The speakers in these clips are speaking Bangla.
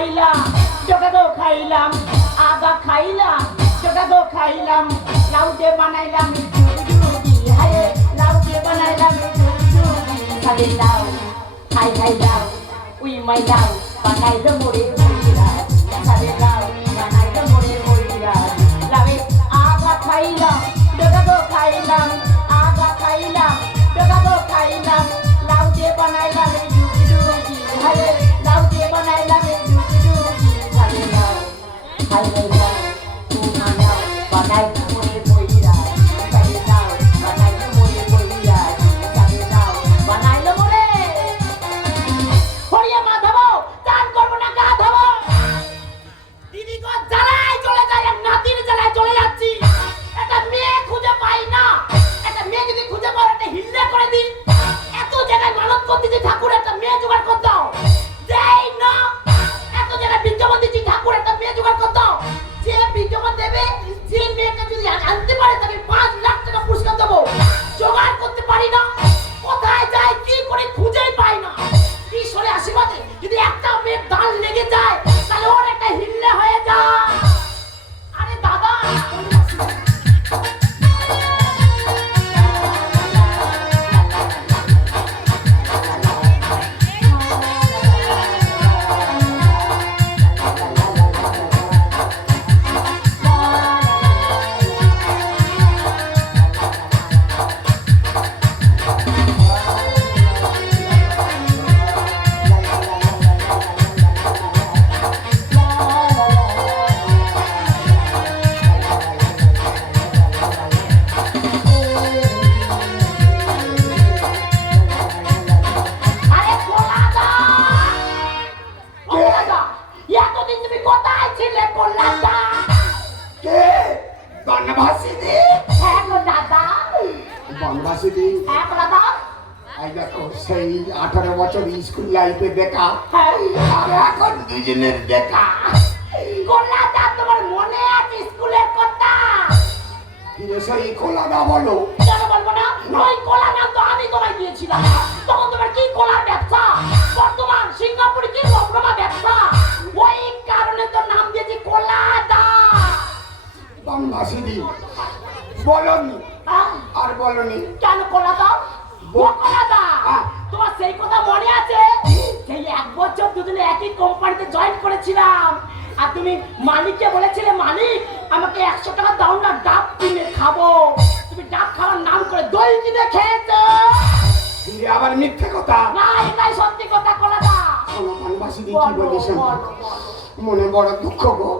খাইলাম জগাদো খাইলাম আগা খাইলাম জগাদো খাইলাম লাউ দিয়ে বানাইলাম হায় লাউ দিয়ে বানাইলাম খালি লাউ খাই খাই লাউ উই মাই লাউ বানাইলো মোরে মরিরা খালি লাউ বানাইলো মোরে মরিরা লাউ আগা খাইলাম জগাদো খাইলাম আগা খাইলাম জগাদো খাইলাম লাউ দিয়ে বানাইলাম হায় লাউ দিয়ে বানাইলাম খালি লাউ খাই খাই লাউ উই মাই লাউ বানাইলো মোরে মরিরা খালি লাউ বানাইলো মোরে মরিরা খালি লাউ বানাইলো মোরে হরিয়া মাধব দান করব না গা ধব দিদি গো জ্বালায় চলে যায় আর নাতির জ্বালায় চলে যাচ্ছি একটা মেয়ে খুঁজে পাই না একটা মেয়ে যদি খুঁজে পাও একটা হিল্লা করে দিই এত জায়গায় মানত করতে যে ঠাকুর একটা মেয়ে জোগাড় কর দাও দেই না এত জায়গায় বিজ্ঞাপন দিচ্ছি ঠাকুর একটা মেয়ে জোগাড় কর দাও যে বিজ্ঞাপন দেবে যে মেয়েটা যদি আনতে পারে তাকে 5 লাখ টাকা পুরস্কার দেবো জোগাড় করতে পারি না কোথায় যাই কি করে খুঁজেই পাই না ঈশ্বরের আশীর্বাদে যদি একটা মেয়ের দান লেগে যায় তাহলে ওর একটা হিল্লা হয়ে যায় আরে দাদা এতদিন তুমি কোথায় ছিলে কল্যাণদা কে বনবাসীদি হ্যাঁ গো দাদা বনবাসীদি হ্যাঁ গো দাদা এই দেখো সেই 18 বছর স্কুল লাইফে দেখা হ্যাঁ আর এখন দুজনের দেখা কল্যাণদা তোমার মনে আছে স্কুলের কথা ফিরে সেই খোলা না বলো কেন বলবো না ওই কলা নাম তো আমি তোমায় দিয়েছিলাম তখন তোমার কি কলার ব্যবসা বর্তমান সিঙ্গাপুরে কি রমরমা ব্যবসা ওই কারণে তো নাম দিয়েছি কলাদা বনবাসীদি বলনি আর বলনি কেন কলাদা কলাদা তোমার সেই কথা মনে আছে সেই 1 বছর দুজনে একই কোম্পানিতে জয়েন করেছিলাম আর তুমি মালিককে বলেছিলে মালিক আমাকে 100 টাকা দাও না ডাব কিনে খাবো তুমি ডাব খাওয়ার নাম করে দই কিনে খেয়েছো ফিরে আবার মিথ্যে কথা না এটাই সত্যি কথা কলাদা শোনো বনবাসীদি কি বলিস মনে বড় দুঃখ গো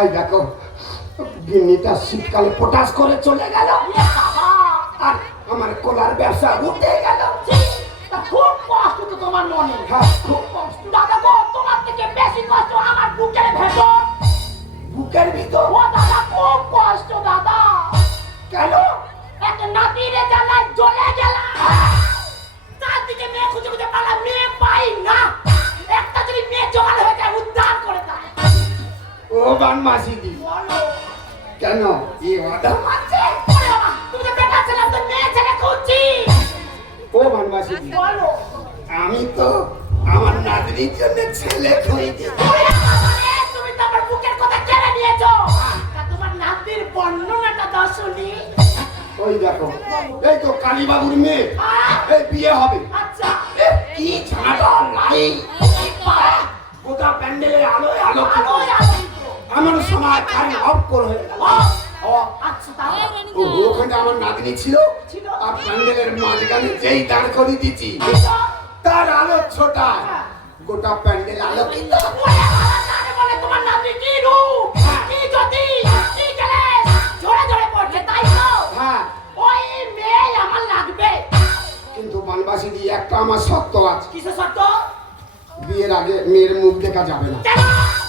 এই দেখো গিন্নিটা শীতকালে পটাশ করে চলে গেল আর আমার কোলার ব্যবসা উঠে গেল খুব কষ্ট তো তোমার মনে হ্যাঁ খুব কষ্ট দাদা গো তোমার থেকে বেশি কষ্ট আমার বুকের ভেতর বুকের ভিতর ও দাদা খুব কষ্ট দাদা কেন একটা নাতিরে জ্বালায় জ্বলে গেলাম চারদিকে মেয়ে খুঁজে খুঁজে পালাম মেয়ে পাই না একটা যদি মেয়ে জোগাড় হয়ে যায় উদ্ধার করে দেয় ও বনবাসীদি বলো কেন কি অদম আছে ওরে বাবা তুমি যে বেটা ছিলাম তো মেয়ে ছেলে খুঁজছি ও বনবাসীদি বলো আমি তো আমার নাতনির জন্য ছেলে খুঁজছি ওরে বাবা রে তুমি তো আমার বুকের কথা কেড়ে নিয়েছো তা তোমার নাতির বর্ণনাটা দাও শুনি ওই দেখো এই তো কালীবাবুর মেয়ে এই বিয়ে হবে আচ্ছা এ, কি ছানাটা লাই গোটা প্যান্ডেলের আলোয় আলোকিত আলোয় আলোকিত আমার সময় কারেন্ট অফ করে হয়ে গেল আচ্ছা তাও ওখানে আমার নাতনি ছিল ছিল। আর প্যান্ডেলের মাঝখানে যেই দাঁড় করে দিচ্ছি তার আলো ছোটা গোটা প্যান্ডেল আলোকিত ওরে বাবা তারে বলে তোমার নাতি কি রূপ কি জ্যোতি কি গ্যাস ঝরে ঝরে পড়ছে তাই তো হ্যাঁ ওই মেয়ে আমার লাগবে কিন্তু বনবাসী দিয়ে একটা আমার শর্ত আছে কিসের শর্ত বিয়ের আগে মেয়ের মুখ দেখা যাবে না কেন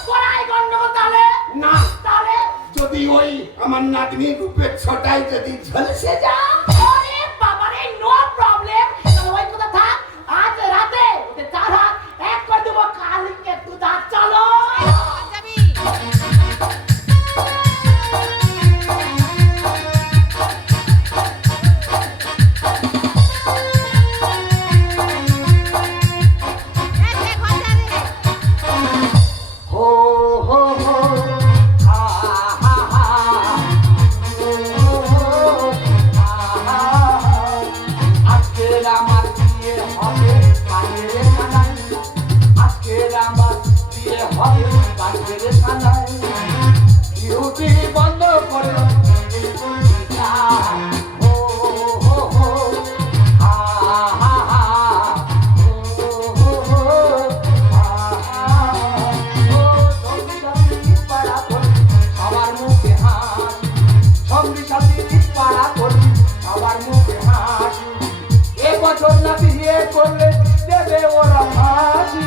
পড়াই গন্ডগোল তাহলে না তাহলে যদি ওই আমার নাতনি রূপের ছটাই যদি ঝলসে যায় ওরে বাবা রে নো প্রবলেম ওই কথা থাক আজ রাতে ওদের 4 হাত এক করে দেবো কালকে তুই দাঁত চলো আমার বিয়ে হবে কানের কানায়, আজকের আমার বিয়ে হবে কানের কানায়। ডিউটি বন্ধ করে ও হো হো হা হা হা ও হো হো হা হা ও সঙ্গী সাথী পাড়া করি সবার মুখে হাসি, সঙ্গী সাথী পাড়া করি সবার মুখে হাসি। এবছর না বিয়ে করলে দেবে ওরা ফাঁসি,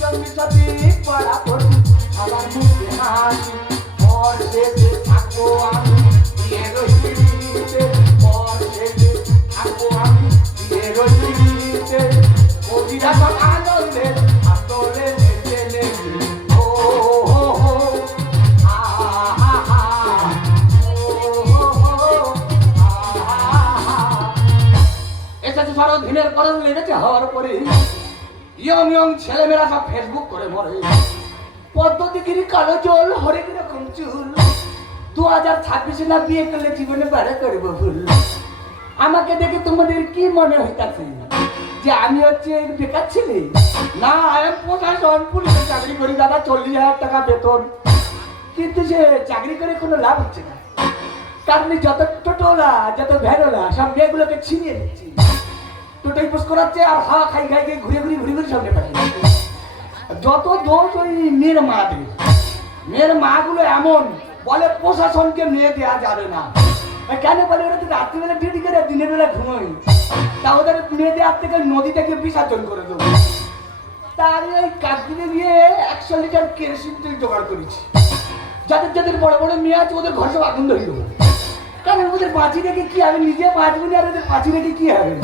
সঙ্গী সাথী পাড়া করি সবার মুখে হাসি। পর শেষে থাকবো আমি বিয়ের পিড়িতে, পর শেষে থাকবো আমি বিয়ের পিড়িতে। কবিরা সব আনন্দে আসলে নেচে নেচে ও হো হো হা হা হা ও হো হো হা হা হা। এসেছে সারাদিনের কারণ লেগেছে হওয়ার পরে ইয়ং ছেলেমেয়েরা সব ফেসবুক করে মরে। পদ্ধতিগিরি কালো জল হরেক রকম চুল, 2026 না বিয়ে করলে জীবনে বেড়া করবো ভুল। আমাকে দেখে তোমাদের কি মনে হইতাছে যে আমি হচ্ছে বেকার ছেলে? না, আমি প্রশাসন পুলিশে চাকরি করি দাদা, 40,000 টাকা বেতন, কিন্তু সে চাকরি করে কোনো লাভ হচ্ছে না। কারণ যত টোটোলা যত ভ্যানোলা সব মেয়েগুলোকে ছিনিয়ে নিচ্ছি, টোটোই পোস্ট করাচ্ছে আর হা খাই খাই ঘুরে ঘুরে সামনে পাঠিয়ে যত দোষ ওই মেয়ের মাদের। মেয়ের মাগুলো এমন বলে প্রশাসনকে মেয়ে দেওয়া যাবে না। কেন বলে ওরা তো রাত্রিবেলা ডিউটি করে দিনের বেলা ঘুমোয়, তা ওদের মেয়ে দেওয়ার থেকে নদীটাকে বিসর্জন করে দেবো। তার ওই কাকদিনে গিয়ে 100 লিটার কেরোসিন তেল জোগাড় করেছি। যাদের যাদের বড় বড় মেয়ে আছে ওদের ঘর সব আগুন ধরে দেবো। কারণ ওদের বাঁচি রেখে কি হবে, নিজে বাঁচবনি আর ওদের বাঁচি রেখে কি হবে।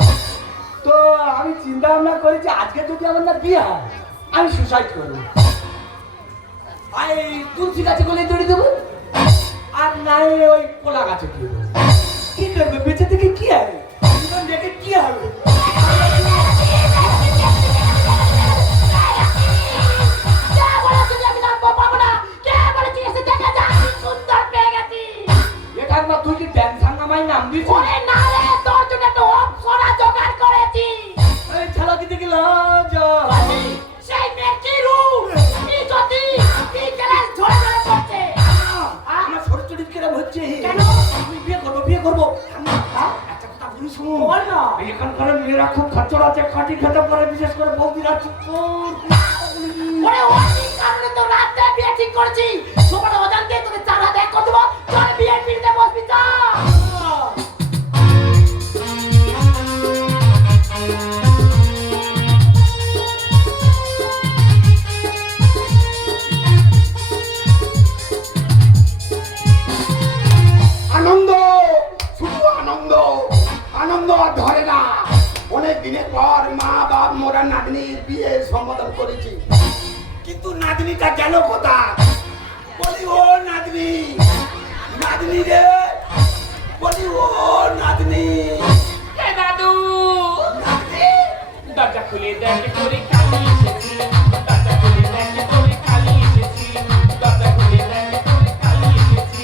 তো আমি চিন্তা ভাবনা করেছি আজকে যদি আমার না বিয়ে হয় আমি সুসাইড করবো। এই তুলসী গাছে গলে দড়ি দেবো আর নাই ওই কলা গাছে দিয়ে দেবো। কি করবে, বেঁচে থেকে কি হবে, জীবন দেখে কি হবে? এটা না তুই কি ব্যাংক সাঙ্গামায় নাম দিচ্ছিস? খেলা দিতে গেলাম সেই মেয়েটি রূপ কি জ্যোতি কি ক্লাস ধরে ধরে পড়ছে। আমার ছোট ছোট কিরম হচ্ছে কেন? আমি বিয়ে করবো। একটা কথা বলি শুন, বল না। এখানকার মেয়েরা খুব খরচর আছে, খাটি খেতে পারে, বিশেষ করে বৌদিরা চুপ কর। ওরে ওই কারণে তো রাতে বিয়ে ঠিক করেছি, তোমার অজান্তে তোকে চারা দেখ কত চল বিয়ে পিড়িতে বসবি চল। আনন্দ, শুধু আনন্দ, আনন্দ আর ধরে না। অনেক দিনের পর মা বাপ মোরা নাতনির বিয়ে সম্বোধন করেছি, কিন্তু নাতনিটা গেল কোথায়? বলি ও নাতনি, নাতনি রে, বলি ও নাতনি। হে দাদু, নাতনি দরজা খুলে দেখে তোরে কালি এসেছি, দরজা খুলে দেখে তোরে কালি এসেছি, দরজা খুলে দেখে তোরে কালি এসেছি,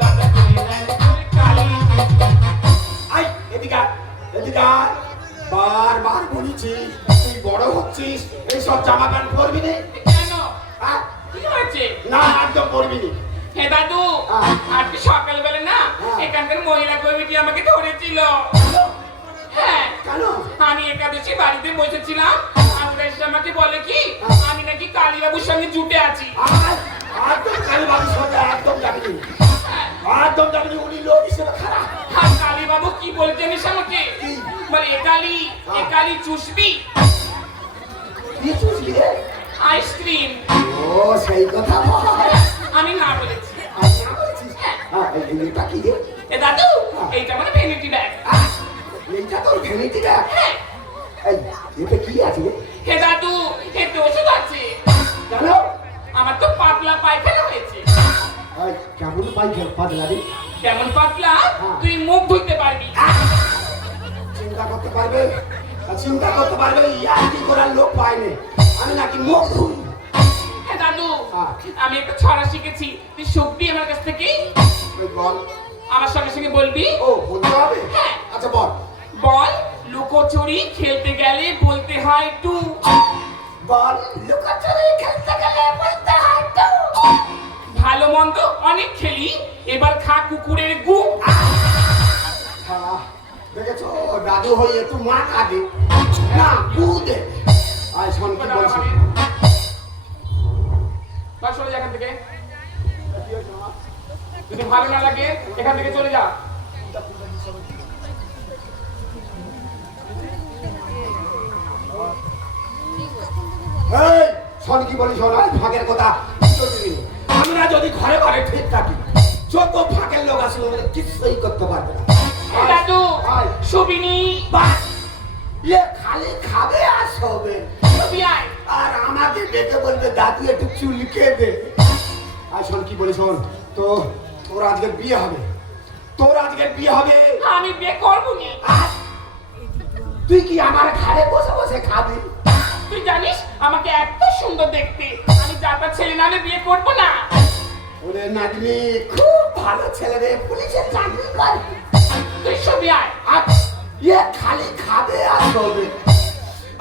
দরজা খুলে দেখে তোরে কালি এসেছি। আই এদিকে আয়, এদিকে আয়। বারবার বলেছি তুই বড় হচ্ছিস, এইসব জামা প্যান্ট পরবি না। কেন? আহ, কি হয়েছে? না একদম পরবি না। হে দাদু, আজকে সকালবেলা না এখানকার মহিলা কমিটি আমাকে ধরেছিল। হ্যাঁ, কেন? আমি একাদশী বাড়িতে বসেছিলাম, আমাদের এসে আমাকে বলে কি আমি নাকি কালীবাবুর সঙ্গে জুটে আছি। একদম কালী বাবুর সঙ্গে একদম যাবি, একদম যাবি, উনি লোক হিসেবে খারাপ। আর কালীবাবু কি বলে জানিস আমাকে? বলে একালি চুষবি কি চুষবি রে? আইসক্রিম। ও সেই কথা বল। আমি না বলেছি। আচ্ছা বলছিস? এইটা কি রে? এ দাদু, এইটা মানে ভ্যানিটি ব্যাগ। এইটা তোর ভ্যানিটি ব্যাগ? এই এতে কি আছে রে? হে দাদু, এতে ওষুধ আছে। কেন? আমার তো পাতলা পায়খানা হয়েছে। এই কেমন পাইখানা পাতলা রে? কেমন পাতলা? তুই মুখ ধুইতে পারবি। চিন্তা করতে পারবে, চিন্তা করতে পারবে, ইয়ার কি করার লোক পাইনি, আমি নাকি মুখ ধুই। হে দাদু, আমি একটা ছড়া শিখেছি, তুই শিখবি আমার কাছ থেকে? বল। আমার সঙ্গে সঙ্গে বলবি। ও বলতে হবে? হ্যাঁ। আচ্ছা বল। বল, লুকোচুরি খেলতে গেলে বলতে হয় টু। বল লুকোচুরি খেলতে গেলে বলতে হয় তো। ভালো মন্দ অনেক খেলি, এবার খা কুকুরের গু। শালা, দেখেছো দাদু হয়ে একটু মা কাঁদে না গু দে। আয় শোন কি বলছি। বা চলে যা এখান থেকে, যদি ভালো না লাগে এখান থেকে চলে যা। এই শোন কি বলি শোন, আয় ফাঁকের কথা আমরা যদি ঘরে ঘরে ঠিক থাকি, যত ফাঁকের লোক আসলে আমাদের কিছুই করতে পারবে না। দাদু আয় সুবিনি বাস ইয়ে খালি খাবে আর শোবে, সুবি আয়। আর আমাকে ডেকে বলবে দাদু একটু চুলকে দে। আর শোন কি বলি শোন, তো তোর আজকে বিয়ে হবে, তোর আজকে বিয়ে হবে। আমি বিয়ে করবো নি। আর তুই কি আমার ঘাড়ে বসে বসে খাবি? তুই জানিস আমাকে এত সুন্দর দেখতে, আমি যাবার ছেলে নামে বিয়ে করবো না। ওরে নাতনি খুব ভালো ছেলে রে, পুলিশের চাকরি করে। তুই সুবি আয়। আর ইয়ে খালি খাবে আর শোবে,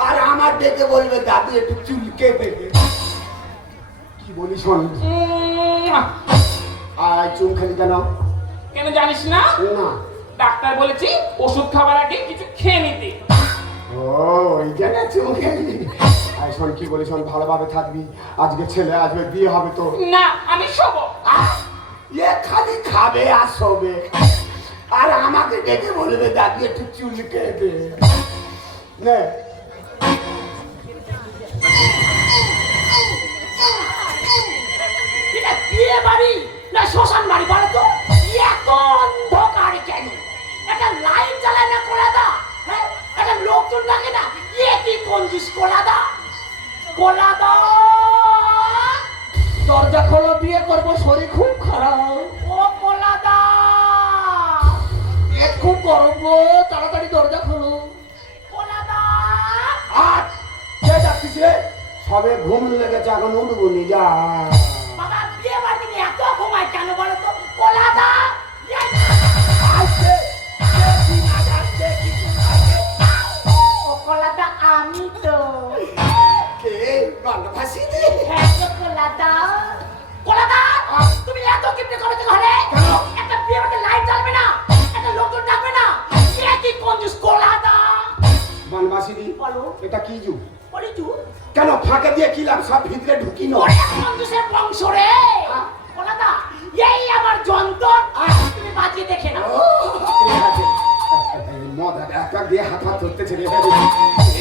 আর আমার ডেকে বলবে দাদু একটু চুলকে দেবে। কি বলি শোন, আয় চুল খালি কেন? কেন জানিস না? না ডাক্তার বলেছি ওষুধ খাবার আগে কিছু খেয়ে নিতে। ও ওই জন্য চুল খেলি। আয় শোন কি বলি শোন, ভালোভাবে থাকবি, আজকে ছেলে আসবে বিয়ে হবে তো। না আমি শোবো। ইয়ে খালি খাবে আর শোবে, আর আমাকে ডেকে বলবে দাদু একটু চুলকে দে। নে এটা বিয়ে বাড়ি না শ্মশান বাড়ি বলো তো? এত অন্ধকার কেন? একটা লাইট জ্বালায় না কোলাদা? হ্যাঁ, একটা লোকজন লাগে না? এ কি কঞ্জুস কোলাদা? কোলাদা, দরজা খোলো, বিয়ে করবো, শরীর খুব খারাপ, ও কোলাদা, পেট খুব গরম গো, তাড়াতাড়ি দরজা খোলো। কোলাদা। আর কে ডাকছিস রে? সবে ঘুম লেগেছে, এখন উঠবো নি যা। বাবা বিয়ে বাড়ি নিয়ে এত ঘুমায় কেন বলো তো? কোলাদা, আসছে কি না যাচ্ছে কিছু ও কোলাদা আমি তো। কে বাংলা ভাষী রে? হ্যাঁ তো কোলাদা। কোলাদা, তুমি এত কিপটে করো তো ঘরে? কেন? একটা বিয়ে বাড়িতে লাইট জ্বালবে না, একটা লোকজন ডাকবে না, এ কি কঞ্জুস কোলাদা? বানবাসী দি বলো। এটা কি যুগ? বলি তুই কেন ফাঁকে দিয়ে কিলাম, সব ভিতরে ঢুকি না। ওরে কঞ্জুসের বংশ রে। কোলাদা, এই আমার যন্ত্র, তুমি বাজিয়ে দেখে নাও। ও, ঠিক আছে। এই মদ একটা দিয়ে হাত হাত ধরতেছে রে।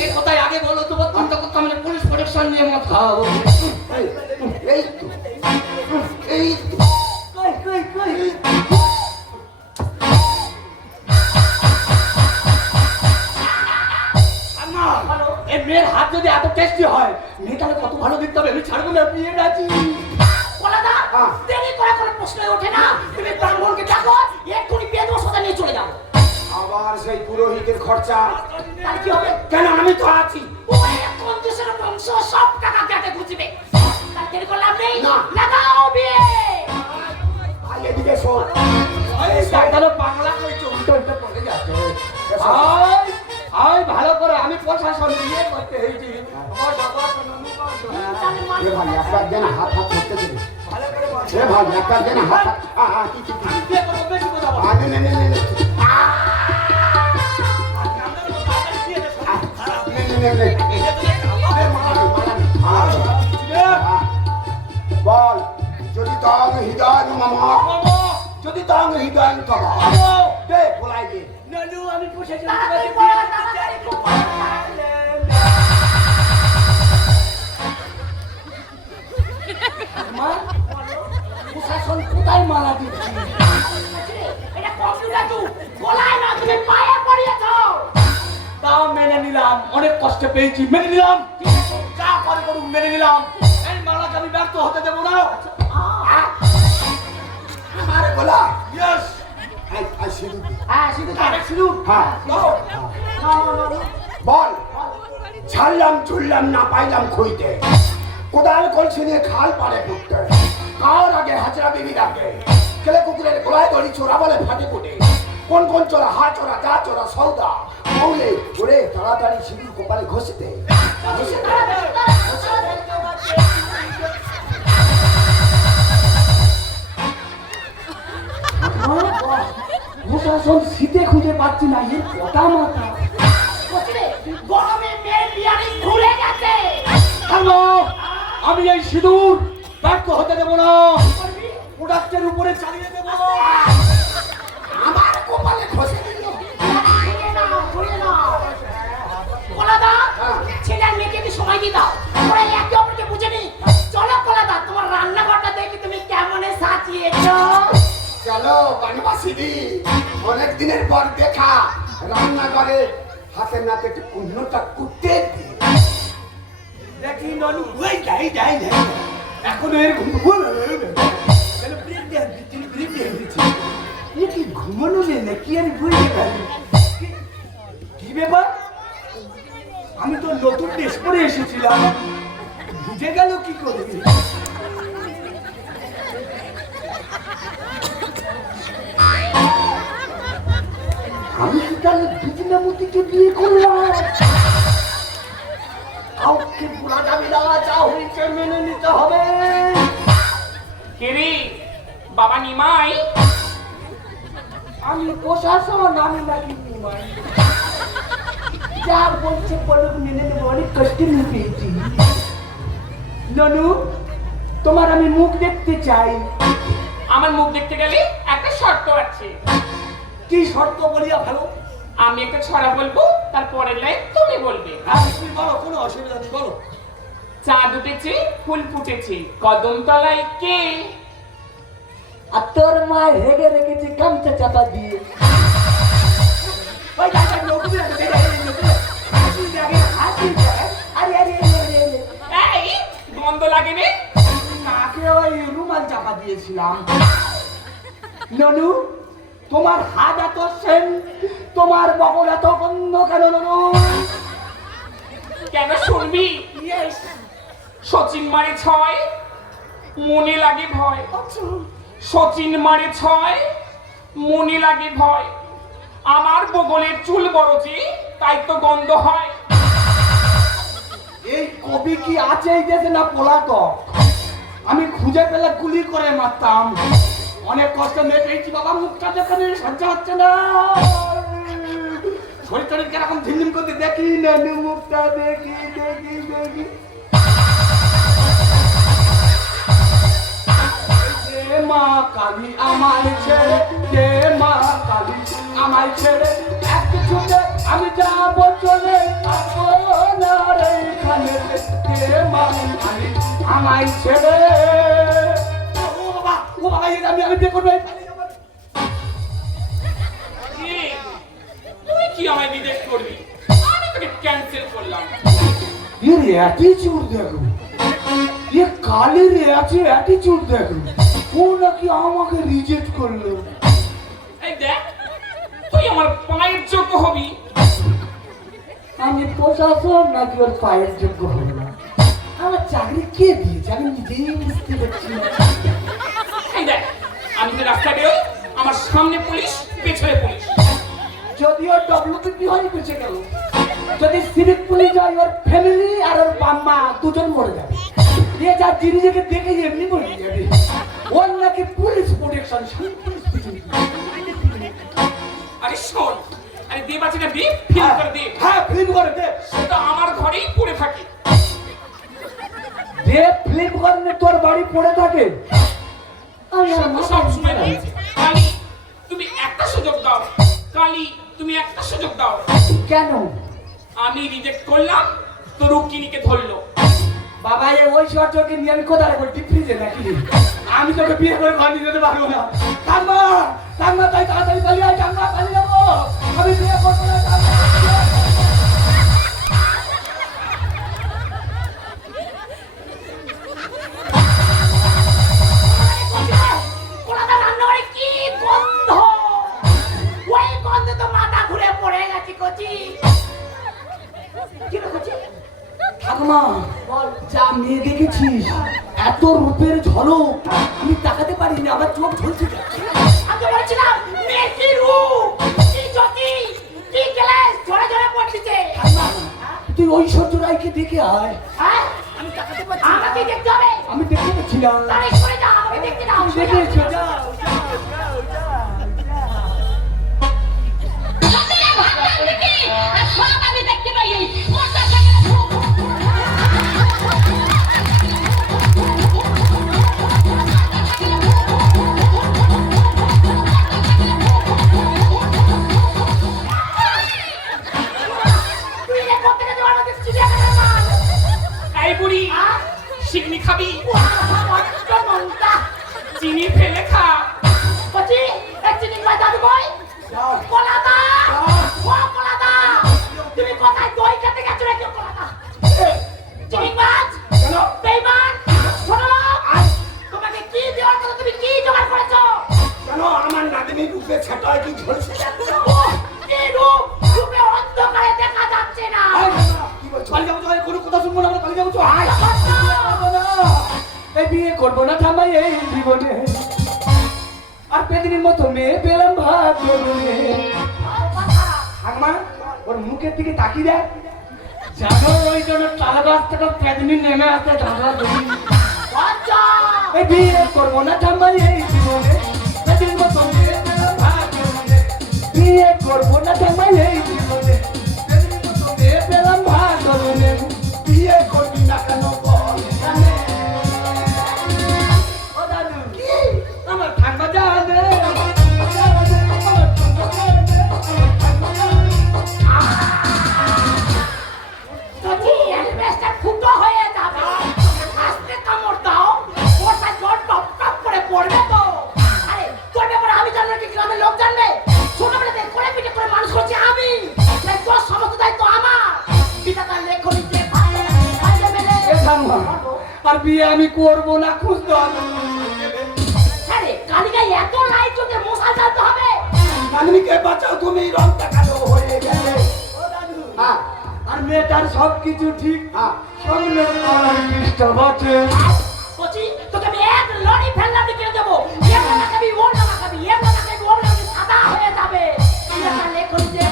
এই কথাই আগে বলো, তোমার চিন্তা করতে আমরা পুলিশ প্রোটেকশন নিয়ে মত খাও। এই, এই তো, এই তো। কই কই কই আম্মা, বলো। এই মেয়ের হাত যদি এত টেস্টি হয়, মেয়েটাকে কত ভালো দেখতে হবে, আমি ছাড়বো না, বিয়ে রাজি। কোলাদা, হ্যাঁ। দেরি করে কোনো প্রশ্নই ওঠে না। তুমি ব্রাহ্মণকে ডাকো, এক্ষুনি বিয়ে দেবো, সোজা নিয়ে চলে যাবো। আবার সেই পুরোহিতের খরচা। তাহলে কি হবে? কেন আমি তো আছি। ওরে কঞ্জুসের বংশ, সব টাকা কেটে ঘুচিবে। তাহলে দেরি করে লাভ নেই, না। লাগাও বিয়ে। আয় এদিকে শোন। এই সাইডালো বাংলা কইছো, উল্টো উল্টো পড়ে যাচ্ছে। আয় আয় ভালো করে, আমি প্রশাসন বিয়ে করতে হয়েছি। তাহলে এ মার- ভাই একটা দেন হাত হাত ধরতেছে রে। ভালো করে বল। এ ভাই একটা দেন হাত হাত। কি কি কি? বিয়ে করবো, বেশি কথা বল। নে নে নে নে নে। নে নে নে নে। এ মারানি মারানি মারানি। বল যদি তং হৃদয় মামা, যদি তং হৃদয় তবা দে বলাই দে। নানু, আমি প্রশাসন তাড়াতাড়ি করো, তাড়াতাড়ি করো। মা, প্রশাসন কোথায় মালা দিচ্ছি? এটা কম্পিউটার যুগ, গলায় না, তুমি পায়ে পড়িয়েছ। তাও মেনে নিলাম, অনেক কষ্ট পেয়েছি, মেনে নিলাম। ঠিক আছে, যা করে করুক, মেনে নিলাম। এই মালাকে আমি ব্যর্থ হতে দেবো না। আরে বলা ইয়েস, আই আই সিধু হ্যাঁ, শুধু আরে শুরু। হ্যাঁ বল ছাড়লাম চুললাম না পাইলাম খুইতে, কোদাল কলসি নিয়ে খাল পাড়ে ফুটতে, কার আগে হাজরা বিবির আগে, কেলে কুকুরের গোলায় দড়ি চোরা বলে ফাটে ফুটে, কোন কোন চোরা হা চোরা যা চোরা সৌদা, বউলে ওরে তাড়াতাড়ি সিঁদুর কপালে ঘষে দে। ঘষে দে। প্রশাসন শীতে খুঁজে পাচ্ছি না, এর কটা মাথা। বুঝলে, গরমে মেয়ের বিয়ারি ঘুরে গেছে। হ্যালো, আমি এই সিঁদুর ব্যর্থ হতে দেবো না, প্রোডাক্টের উপরে চালিয়ে দেবো। আমার কপালে ঘষে দিল। ঘুরিয়ে নাও, ঘুরিয়ে নাও। কলাদা, ছেলের মেয়েকে একটু সময় দিয়ে দাও। ওরা একে অপরকে বুঝে নি। চলো কলাদা, তোমার রান্নাঘরটা দেখি তুমি কেমনে সাজিয়েছো। চলো বনবাসীদি, অনেক দিনের পর দেখা। রান্নাঘরে হাতে নাতে একটু কুন্নটা কুটতে দি। দেখি ননু, ওই যাই যাই যাই, এখন এর কি ঘুমানো নেই নাকি? আমি বুঝতে পারি কি ব্যাপার। আমি তো নতুন ড্রেস পরে এসেছিলাম, ভিজে গেল কি করে? আমি কি তাহলে বিজনামতিকে বিয়ে করলাম? কাউকে বলা যাবে না, যা হয়েছে মেনে নিতে হবে। কেরে বাবা নিমাই, আমি প্রশাসন, আমি নাকি নিমাই। যা বলছে বলুক, মেনে নেবো। অনেক কষ্টে নিয়ে পেয়েছি। ননু, তোমার আমি মুখ দেখতে চাই। আমার মুখ দেখতে গেলে একটা শর্ত আছে। কি শর্ত বলিয়া ভালো? আমি একটা ছড়া বলবো, তারপরের লাইন তুমি বলবে। হ্যাঁ, তুমি বলো, কোনো অসুবিধা নেই, বলো। চাঁদ উঠেছে, ফুল ফুটেছে, কদম তলায় কে? আর তোর মা হেগে রেখেছে গামছা চাপা দিয়ে। ওই যাই যাই, নকুল আগে, যাই যাই, নকুল আগে, হাসি যায়। আরে আরে আরে আরে, এই গন্ধ লাগে রে। নাকে ওই রুমাল চাপা দিয়েছিলাম। ননু, তোমার হাত এত সেন, তোমার বগল এত গন্ধ কেন ননু? কেন শুনবি? ইয়েস। সচিন মারে 6, মনে লাগে ভয়। সচিন মারে 6, মনে লাগে ভয়। আমার বগলের চুল বড় যে, তাই তো গন্ধ হয়। এই কবি কি আছে এই দেশে না পলাতক? আমি খুঁজে পেলে গুলি করে মারতাম। অনেক কষ্ট মেয়ে পেয়েছি বাবা, মুখটা যেখানে সহ্য হচ্ছে না। শরীর টরীর কিরকম ঝিমঝিম করতে, দেখি নানু মুখটা, দেখি দেখি দেখি। কে মা কালী আমায় ছেড়ে, কে মা কালী আমায় ছেড়ে, এক ছুটে আমি যাবো চলে, আপনার এইখানে। কে মা কালী আমায় ছেড়ে। ও বাবা, ও বাবা, আমি বিয়ে করবো। কি? তুই কি আমায় রিজেক্ট করবি? আমি তোকে ক্যান্সেল করলাম। এর অ্যাটিচিউড দেখো, এ কালের অ্যাটিচিউড দেখো। ও নাকি আমাকে রিজেক্ট করলো। এই দেখ, তুই আমার পায়ের যোগ্য হবি। আমি প্রশাসন নাকি ওর পায়ের যোগ্য হবো না? আমার চাকরি কে দিয়েছে? আমি নিজেই বুঝতে পারছি না। এই দেখ, আমি তো রাস্তায় বেরোই, আমার সামনে পুলিশ, পেছনে পুলিশ। যদিও ডব্লিউপিপি হয়ে বেঁচে গেল, যদি সিভিক পুলিশ হয়, ওর ফ্যামিলি আর ওর বাম্মা দুজন মরে যাবে। এ যা জিনিসকে দেখে এমনি মরে যাবে। ওর নাকি পুলিশ প্রোটেকশন। আরে শোন, আরে দে বাঁচি না, দে ফিল করে দে। হ্যাঁ, ফিল্ম করে দে। সেটা আমার ঘরেই পড়ে থাকে। যে ফিল্ম করে তোর বাড়ি পড়ে থাকে। সব সময় বলছি, কালী তুমি একটা সুযোগ দাও, কালী তুমি একটা সুযোগ দাও। কেন? আমি রিজেক্ট করলাম, তো রুকিনীকে ধরলো। বাবা, ওই শর্টকে নিয়ে আমি কোথায় রাখবো? টিপ্রিজে নাকি? আমি তোকে বিয়ে করে ঘর নিয়ে যেতে পারবো না। কান্না কান্না, তাই তাড়াতাড়ি পালিয়ে আয়। কান্না, পালিয়ে যাবো। আমি বিয়ে করবো না। কলাদা, রান্নাঘরে কি গন্ধ! ওই গন্ধে তো মাথা ঘুরে পড়ে গেছি কচি। কি রে কচি? ঠাকুমা, যা মেয়ে দেখেছিস, এত রূপের ঝলক, আমি তাকাতে পারিনি, আমার চোখ ঝলসে যাচ্ছে। আমি বলছিলাম মেয়ের কি রূপ, কি জ্যোতি, কি গ্লাস, ঝরে ঝরে তুই ঐশ্বর্য রায়কে দেখে আয়। হ্যাঁ? আমি তাকাতে পারছি না। আমাকে দেখতে হবে। আমি দেখতে পাচ্ছি না। তাহলে সরে যা, আমাকে দেখতে দাও। তুমি দেখে এসো, যাও, যাও, যাও, যাও। সব আমি দেখতে পাই। তুই রে কোত্থেকে তোমার মধ্যে চিড়িয়াখানার মাল? এই বুড়ি হ্যাঁ? শিকনি খাবি? মনটা চিনি ফেলে খা। কচি এক চিনি ভাই দাদু ভাই কলাদা ও কলাদা তুমি কোথায় দই খেতে গেছো নাকি কলাদা চিনি মাছ কেন? বেঈমান শোনো তোমাকে কি দেওয়ার কথা তুমি কি জোগাড় করেছো কেন আমার নাতনি রূপে ছাটায় কি ঝলসে যাচ্ছে? ও কি রূপ রূপে অন্ধকারে দেখা যাচ্ছে না কি বলছো? পালিয়ে যাবো তো, কোনো কথা শুনবো না, আমরা পালিয়ে যাবো তো। আয়, যাবো না। এই বিয়ে করবো না ঠাম্মাই এই জীবনে। আর পেদিনের মতো মেয়ে পেলাম ভাগ্য বলে। ঠাম্মা ওর মুখের দিকে তাকিয়ে দেয়। জানো ওই জন্য তাল গাছ থেকে পেদিনী নেমে আসে দাদা তুমি। আচ্ছা এই বিয়ে করবো না ঠাম্মাই এই জীবনে। পেদিনের মতো মেয়ে পেলাম ভাগ্য বলে। বিয়ে করবো না ঠাম্মাই এই জীবনে। পেদিনের মতো মেয়ে পেলাম ভাগ্য বলে। বিয়ে করবি না কেন বল? জানে? ও দাদু আমার ঠাম্মা জানে, আমার ঠাম্মা জানে, আমার ঠাম্মা জানে, আমার ঠাম্মা জানে। কচি এলবেস্টার ফুটো হয়ে যাবে আস্তে কামড় দাও ওটা জল টপ টপ করে পড়বে তো আরে তোর ব্যাপারে আমি জানবো কি গ্রামের লোক জানবে ছোটবেলাতে করে পিঠে করে মানুষ করছি আমি তাই তোর সমস্ত দায়িত্ব আমার বিধাতা লেখনীতে ভাইলে মেলে এ ঠাম্মা আর বিয়ে আমি করবো না, খুঁজতে হবে। আরে কালিকায় এত লাইট জ্বলতে মশাল জ্বালতে হবে নাতনিকে বাঁচাও, তুমি রংটা কালো হয়ে গেলে। ও দাদু হ্যাঁ আর মেয়েটার সব কিছু ঠিক, হ্যাঁ সঙ্গে আমার ডিস্টার্ব আছে। কচি তোকে আমি এক লরি ফেললাম কিনে দেবো এমন না খাবি ওর না খাবি এমন না খাবি ওর না খাবি সাদা হয়ে যাবে বিধাতা লেখনীতে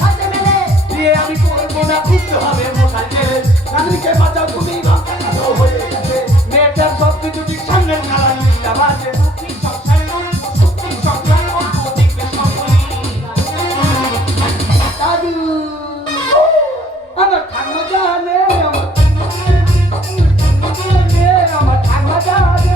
ভাইলে মেলে বিয়ে আমি করবো না, খুঁজতে হবে মশাই জেলে। নাতনিকে বাঁচাও, তুমি রংটা কালো হয়ে গেলে। মেয়েটার সব কিছু ঠিক, সঙ্গে আমার ডিস্টার্ব আছে। সুখী সংসার নয়, সুখী সংসার নয়, ও দেখবে সকলেই। দাদু আমার ঠাম্মা জানে, আমার ঠাম্মা জানে।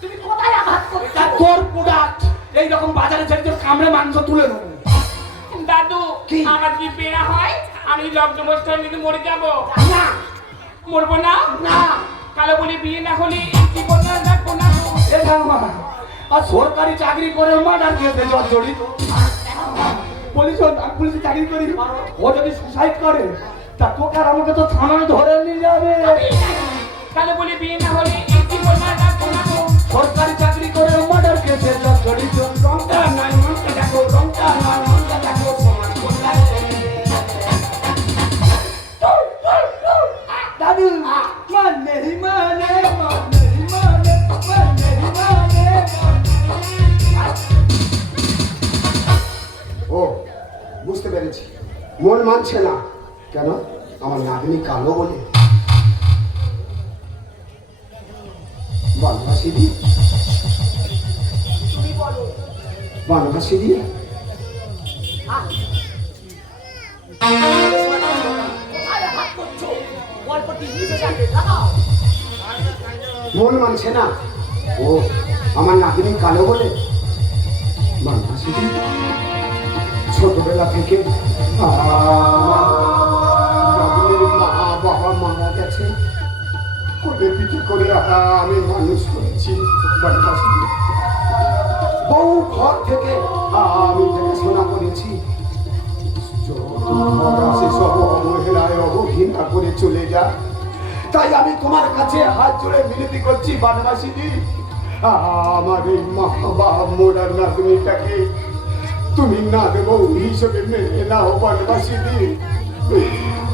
তুমি কোথায় আঘাত করছো তা তোর প্রোডাক্ট এইরকম বাজারে ছেড়ে তোর কামড়ে মাংস তুলে নেবো। দাদু কি? আমার যদি বেড়া হয় আমি লগ্ন অনুষ্ঠান যদি মরে যাব। না মরবো না? না কালো বলে বিয়ে না হলে এই জীবন আর রাখবো না গো। এ ঠাম্মা আর সরকারি চাকরি করে মার্ডার কেসে জড়িত। পুলিশে চাকরি করি, ও যদি সুসাইড করে তা তোকে আর আমাকে তো থানায় ধরে নিয়ে যাবে। কালো বলে বিয়ে না হলে এই জীবন আর রাখবো না গো। সরকারি চাকরি করে মার্ডার কেসে জড়িত। রংটা নয় মনটা দেখো, রংটা নয় মনটা দেখো, সমান কোথায়? দাদু মান নেহি মানে, মান নেহি মানে, মান নেহি মানে। ও বুঝতে পেরেছি, মন মানছে না কেন? আমার নাতনি কালো বলে। বানভাসি দিয়ে তুমি বলো বানভাসি দিয়ে কোথায় আঘাত করছো গল্পটি নিচে যাবে দাঁড়াও মন মানছে না। ও আমার নাতনি কালো বলে বানভাসি দিয়ে ছোটবেলা থেকে নাতনির মা বাবা মারা গেছে, কোলে পিঠে করে আমি মানুষ করেছি। বানভাসি দিয়ে বউ ঘর থেকে আমি দেখাশোনা করেছি। সেসব অবহেলায় অবঘৃণা করে চলে যা, তাই আমি তোমার কাছে হাত জোড়ে মিনতি করছি বানবাসিদি, আমার এই মা বাবা মোড়ার নাতনিটাকে তুমি না দেবো হিসেবে মেনে নাও বানবাসিদি,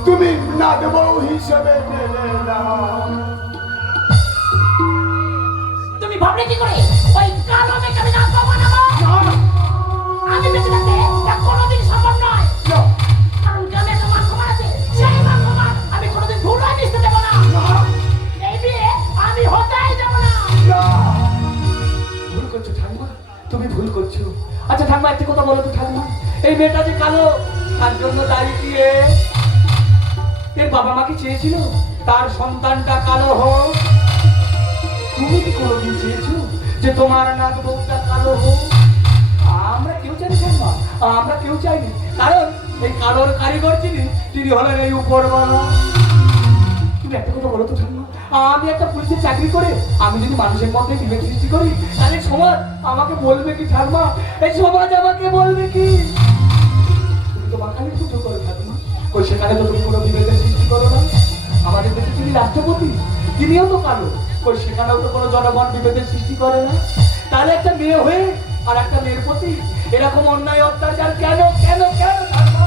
তুমি না দেবো হিসেবে মেনে নাও। তুমি ভাবলে কি করে ওই কালো মেয়েকে আমি না বানাবো আমি বেঁচে থাকতে কোনোদিন মেয়েটা যে কালো তার জন্য দায়ী কি এর বাবা মাকে চেয়েছিল তার সন্তানটা কালো হোক? তুমি কি কোনোদিন চেয়েছো যে তোমার নাক বউটা কালো হোক? আমরা কেউ চাইনি ঠাম্মা, আমরা কেউ চাইনি, কারণ এই কালোর কারিগর তিনি হলেন এই উপরওয়ালা। তুমি একটা কথা বলো তো ঠাম্মা, আমি একটা পুলিশের চাকরি করে আমি যদি মানুষের মধ্যে বিভেদ সৃষ্টি করি তাহলে সমাজ আমাকে বলবে কি ঠাম্মা? এই সমাজ আমাকে বলবে কি? তুমি তো বাঙালি পুজো করো ঠাম্মা, কই সেখানে তো তুমি কোনো বিভেদের সৃষ্টি করো না। আমাদের দেশে তিনি রাষ্ট্রপতি, তিনিও তো কালো, কই সেখানেও তো কোনো জনগণ বিভেদের সৃষ্টি করে না। তাহলে একটা মেয়ে হয়ে আর একটা মেয়ের প্রতি এরকম অন্যায় অত্যাচার কেন কেন কেন ঠাম্মা?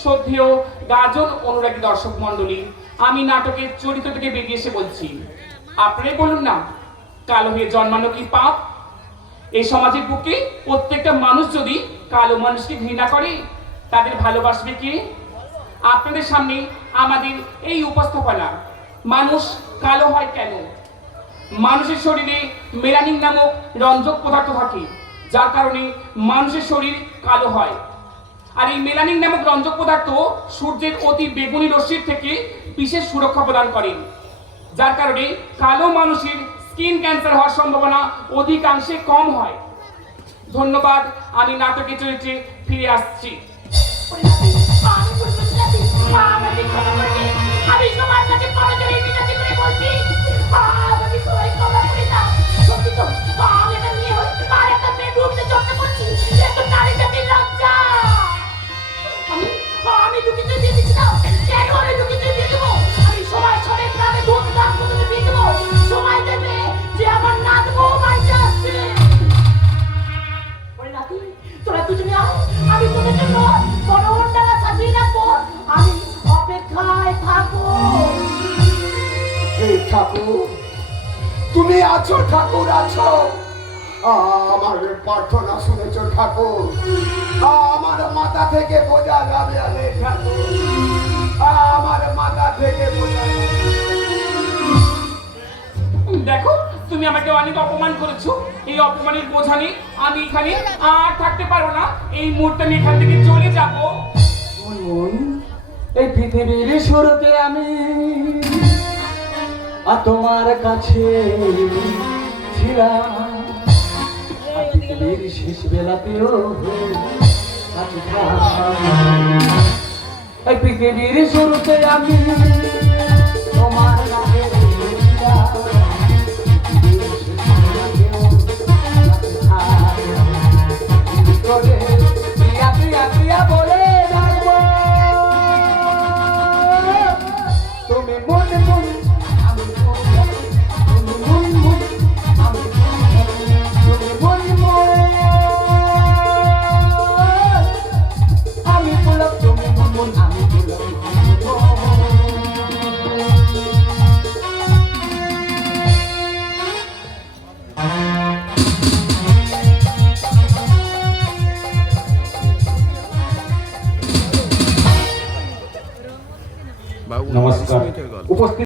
শ্রদ্ধেয় গাজন অনুরাগী দর্শক মন্ডলী, আমি নাটকের চরিত্র থেকে বেরিয়ে এসে বলছি, আপনারাই বলুন না কালো হয়ে জন্মানো কি পাপ? এই সমাজের বুকে প্রত্যেকটা মানুষ যদি কালো মানুষকে ঘৃণা করে তাদের ভালোবাসবে কে? আপনাদের সামনে আমাদের এই উপস্থাপনা। মানুষ কালো হয় কেন? মানুষের শরীরে মেলানিন নামক রঞ্জক পদার্থ থাকে, যার কারণে মানুষের শরীর কালো হয়। আর এই মেলানিন নামক রঞ্জক পদার্থ সূর্যের অতি বেগুনি রশ্মির থেকে বিশেষ সুরক্ষা প্রদান করে, যার কারণে কালো মানুষের স্কিন ক্যান্সার হওয়ার সম্ভাবনা অধিকাংশে কম হয়। ধন্যবাদ, আমি নাটকের চরিত্রে ফিরে আসছি। আমি সবার কাছে করজোড়ে বিনতি করে বলছি, আমাকে সবাই ক্ষমা করে দাও। সত্যি তো আমি একটা মেয়ে হই আর একটা মেয়ে রূপে চর্চা করছি, এত নারী জাতির লজ্জা। আমি লুকিয়ে দিয়ে দিচ্ছি না, কেন আমি লুকিয়ে দিয়ে দেবো? আমি সবাই সবাই গ্রামে ধুমধাম করে দিয়ে দেবো, সময় দেবে যে আমার নাত বউ বাড়িতে আসছে। ওরে নাতি, তোরা দুজনে আয়, আমি তোদের জন্য বড় হন্ডালা সাজিয়ে রাখবো, আমি অপেক্ষায় থাকবো। এই ঠাকুর, তুমি আছো ঠাকুর, আছো। আমার প্রার্থনা শুনেছ ঠাকুর, আমার মাথা থেকে বোঝা যাবে আরে ঠাকুর, আমার মাথা থেকে বোঝা যাবে। দেখো, তুমি আমাকে অনেক অপমান করেছো, এই অপমানের বোঝা নিয়ে আমি এখানে আর থাকতে পারবো না। এই মুহূর্তে আমি এখান থেকে চলে যাব। এই পৃথিবীর শুরুতে আমি আর তোমার কাছে ছিলাম, আর পৃথিবীর শেষ বেলাতেও কাছে থাকলাম। এই পৃথিবীর শুরুতে আমি তোমার কাছে ছিলাম, পৃথিবীর শেষ বেলাতেও কাছে থাকলাম। করে প্রিয়া প্রিয়া প্রিয়া বলে ডাকবো, তুমি মন মন আমি তুমি মন মন আমি তুমি মন মন আমি পুলক, তুমি মন মন আমি পুলক। নমস্কার উপস্থিত